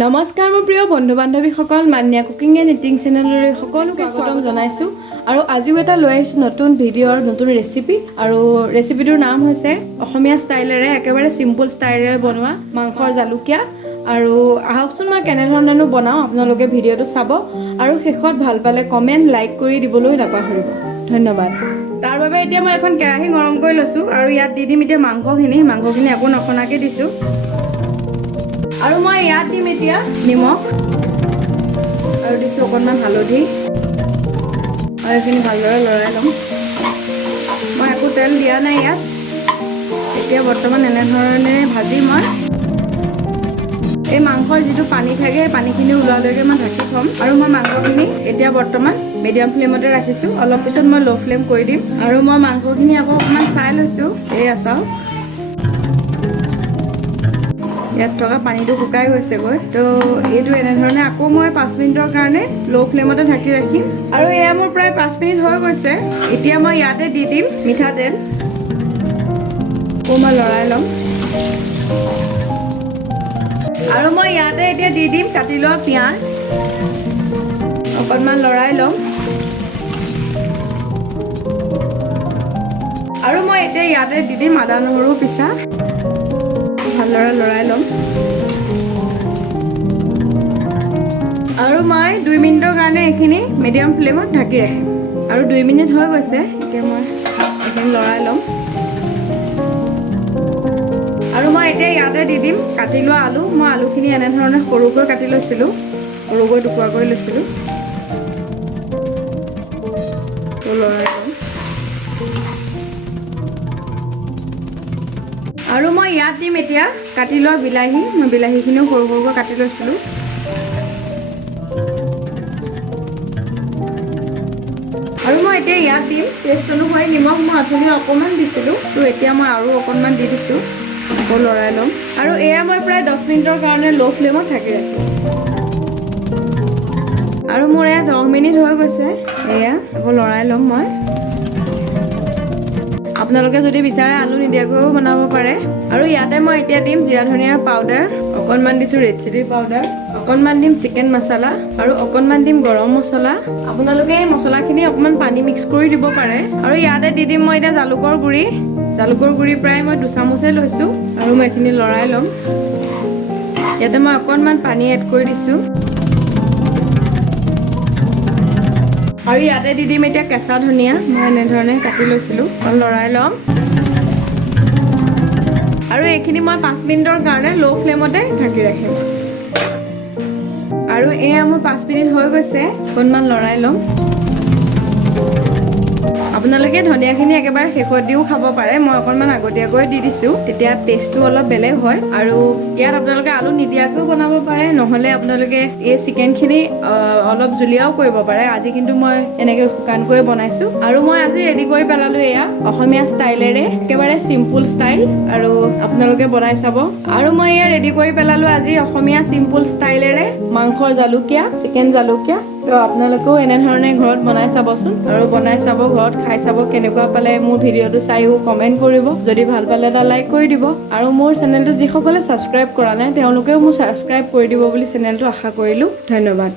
নমস্কাৰ মোৰ প্ৰিয় বন্ধু বান্ধৱীসকল মান্যা কুকিং এণ্ড ইটিং চেনেললৈ সকলোকে স্বাগতম জনাইছোঁ আৰু আজিও এটা লৈ আহিছোঁ নতুন ভিডিঅ'ৰ নতুন ৰেচিপি আৰু ৰেচিপিটোৰ নাম হৈছে অসমীয়া ষ্টাইলেৰে একেবাৰে চিম্পল ষ্টাইলেৰে বনোৱা মাংসৰ জালুকীয়া আৰু আহকচোন মই কেনেধৰণেনো বনাওঁ আপোনালোকে ভিডিঅ'টো চাব আৰু শেষত ভাল পালে কমেণ্ট লাইক কৰি দিবলৈ নাপাহৰিব ধন্যবাদ। তাৰ বাবে এতিয়া মই এখন কেৰাহী গৰম কৰি লৈছোঁ আৰু ইয়াত দি দিম এতিয়া মাংসখিনি একো নখনাকৈ দিছোঁ আৰু মই ইয়াত দিম এতিয়া নিমখ আৰু দিছোঁ অকণমান হালধি আৰু এইখিনি ভালদৰে লৰাই ল'ম। মই একো তেল দিয়া নাই ইয়াত। এতিয়া বৰ্তমান এনেধৰণে ভাজি মই এই মাংসৰ যিটো পানী থাকে সেই পানীখিনি ওলোৱালৈকে মই ঢাকি থ'ম আৰু মই মাংসখিনি এতিয়া বৰ্তমান মিডিয়াম ফ্লেমতে ৰাখিছোঁ। অলপ পিছত মই ল' ফ্লেম কৰি দিম আৰু মই মাংসখিনি আকৌ অকণমান চাই লৈছোঁ। এয়া চাওক ইয়াত থকা পানীটো শুকাই গৈছেগৈ। তো এইটো এনেধৰণে আকৌ মই 5 মিনিটৰ কাৰণে ল' ফ্লেমতে ঢাকি ৰাখিম আৰু এয়া মোৰ প্ৰায় 5 মিনিট হৈ গৈছে। এতিয়া মই ইয়াতে দি দিম মিঠাতেল। আকৌ মই লৰাই ল'ম আৰু মই ইয়াতে এতিয়া দি দিম কাটি লোৱা পিঁয়াজ। অকণমান লৰাই ল'ম আৰু মই এতিয়া ইয়াতে দি দিম আদা নহৰু পিছা। ভালদৰে লৰাই ল'ম আৰু মই 2 মিনিটৰ কাৰণে এইখিনি মিডিয়াম ফ্লেমত ঢাকি ৰাখিম আৰু 2 মিনিট হৈ গৈছে। এতিয়া মই এইখিনি লৰাই ল'ম আৰু মই এতিয়া ইয়াতে দি দিম কাটি লোৱা আলু। মই আলুখিনি এনেধৰণে সৰুকৈ কাটি লৈছিলোঁ, সৰুকৈ টুকুৰা কৰি লৈছিলোঁ। লৰাই ল'ম আৰু মই ইয়াত দিম এতিয়া কাটি লোৱা বিলাহী। মই বিলাহীখিনিও সৰু সৰুকৈ কাটি লৈছিলোঁ আৰু মই এতিয়া ইয়াত দিম টেষ্ট অনুসৰি নিমখ। মই অথনি অকণমান দিছিলোঁ, তো এতিয়া মই আৰু অকণমান দি দিছোঁ। আকৌ লৰাই ল'ম আৰু এয়া মই প্ৰায় 10 মিনিটৰ কাৰণে ল' ফ্লেমত ঢাকি ৰাখিম আৰু মোৰ এয়া 10 মিনিট হৈ গৈছে। এয়া আকৌ লৰাই ল'ম মই। আপোনালোকে যদি বিচাৰে আলু নিদিয়াকৈও বনাব পাৰে আৰু ইয়াতে মই এতিয়া দিম জিৰা ধনিয়াৰ পাউডাৰ, অকণমান দিছোঁ ৰেড চিলি পাউডাৰ, অকণমান দিম চিকেন মছলা আৰু অকণমান দিম গৰম মছলা। আপোনালোকে এই মছলাখিনি অকণমান পানী মিক্স কৰি দিব পাৰে আৰু ইয়াতে দি দিম মই এতিয়া জালুকৰ গুড়ি। জালুকৰ গুড়ি প্ৰায় মই 2 চামুচেই লৈছোঁ আৰু মই এইখিনি লৰাই ল'ম। ইয়াতে মই অকণমান পানী এড কৰি দিছোঁ আৰু ইয়াতে দি দিম এতিয়া কেঁচা ধনিয়া। মই এনেধৰণে কাটি লৈছিলোঁ। লৰাই ল'ম আৰু এইখিনি মই 5 মিনিটৰ কাৰণে ল' ফ্লেমতে ঢাকি ৰাখিম আৰু এয়া মোৰ 5 মিনিট হৈ গৈছে। অকণমান লৰাই ল'ম। আপোনালোকে ধনিয়াখিনি একেবাৰে শেষত দিও খাব পাৰে। মই অকণমান আগতীয়াকৈ দি দিছোঁ, তেতিয়া টেষ্টটো অলপ বেলেগ হয় আৰু ইয়াত আপোনালোকে আলু নিদিয়াকৈও বনাব পাৰে, নহ'লে আপোনালোকে এই চিকেনখিনি অলপ জুলীয়াও কৰিব পাৰে। আজি কিন্তু মই এনেকৈ শুকানকৈ বনাইছোঁ আৰু মই আজি ৰেডি কৰি পেলালোঁ এয়া অসমীয়া ষ্টাইলেৰে একেবাৰে চিম্পুল ষ্টাইল আৰু আপোনালোকে বনাই চাব। আৰু মই এয়া ৰেডি কৰি পেলালোঁ আজি অসমীয়া চিম্পুল ষ্টাইলেৰে মাংসৰ জালুকীয়া, চিকেন জালুকীয়া। তো আপোনালোকেও এনেধৰণে ঘৰত বনাই চাবচোন আৰু বনাই চাব, ঘৰত খাই চাব কেনেকুৱা পালে। মোৰ ভিডিঅ'টো চাইও কমেণ্ট কৰিব, যদি ভাল পালে এটা লাইক কৰি দিব আৰু মোৰ চেনেলটো যিসকলে ছাবস্ক্ৰাইব কৰা নাই তেওঁলোকেও মোৰ ছাবস্ক্ৰাইব কৰি দিব বুলি চেনেলটো আশা কৰিলোঁ। ধন্যবাদ।